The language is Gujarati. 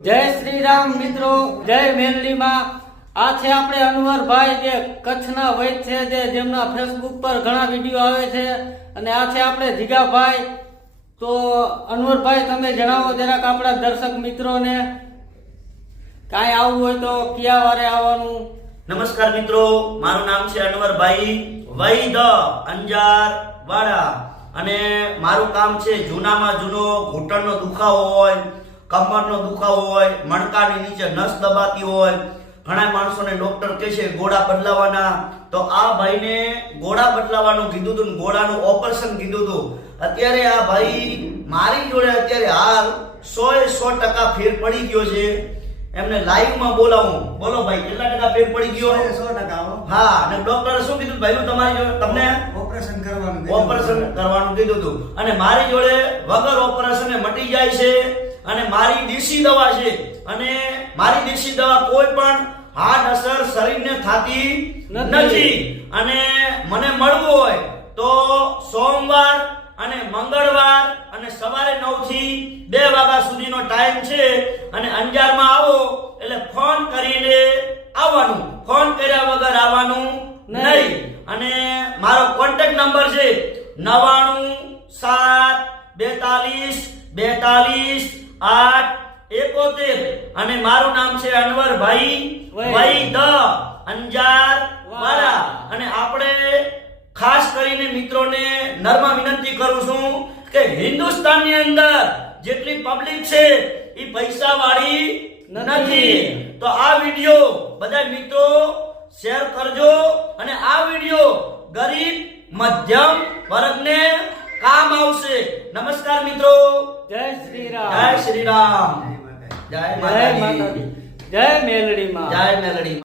જય શ્રી રામ મિત્રો, જય મેલડીમાં। આ છે આપણે અનવરભાઈ, જે કચ્છના વૈદ છે, જેમના ફેસબુક પર ઘણા વિડીયો આવે છે। અને આ છે આપણે જીગાભાઈ। તો અનવરભાઈ, તમે જણાવો જરાક આપણા દર્શક મિત્રોને, કાંઈ આવવું હોય તો કયા વારે આવવાનું? નમસ્કાર મિત્રો, મારું નામ છે અનવરભાઈ વૈદ અંજાર વાડા અને મારું કામ છે જૂનામાં જૂનો ઘૂંટણનો દુખાવો હોય, કમરનો દુખાવો હોય, મણકાની નીચે નસ દબાતી હોય, ઘણા માણસોને ડોક્ટર કહે છે ગોળા બદલાવાના, તો આ ભાઈને ગોળા બદલાવાનું કીધું હતું, ગોળાનું ઓપરેશન કીધું હતું। અત્યારે આ ભાઈ મારી જોડે અત્યારે હાલ 100% ફેર પડી ગયો છે। એમને લાઈવ માં બોલાવું, બોલો ભાઈ કેટલા ટકા ફેર પડી ગયો? 100%। હા, અને ડોક્ટરે શું કીધું ભાઈ? તમારી જોડે તમને ઓપરેશન કરવાનું કીધું હતું, અને મારી જોડે વગર ઓપરેશને મટી જાય છે। અને મારી દેશી દવા છે, અને મારી દેશી દવા કોઈ પણ હાર્ડ અસર શરીરને થતી નથી। અને મને મળવું હોય તો સોમવાર અને મંગળવાર અને સવારે 9 થી 2 વાગ્યા સુધીનો ટાઈમ છે। અને અંજારમાં આવો એટલે ફોન કરીને આવવાનું, ફોન કર્યા વગર આવવાનું નહીં। અને મારો કોન્ટેક્ટ નંબર છે 9972422871 અને મારું નામ છે અનવરભાઈ વૈદ અંજાર વાળા। અને આપણે ખાસ કરીને મિત્રોને નર્મ વિનંતી કરું છું કે હિન્દુસ્તાનની અંદર જેટલી પબ્લિક છે એ પૈસા વાળી નથી, તો આ વિડિયો બધા મિત્રો શેર કરજો, અને આ વિડિયો ગરીબ મધ્યમ વર્ગને કામ આવશે। નમસ્કાર મિત્રો, જય શ્રી રામ, જય શ્રી રામ, જય માતાજી, જય મેલડીમાં, જય મેલડી।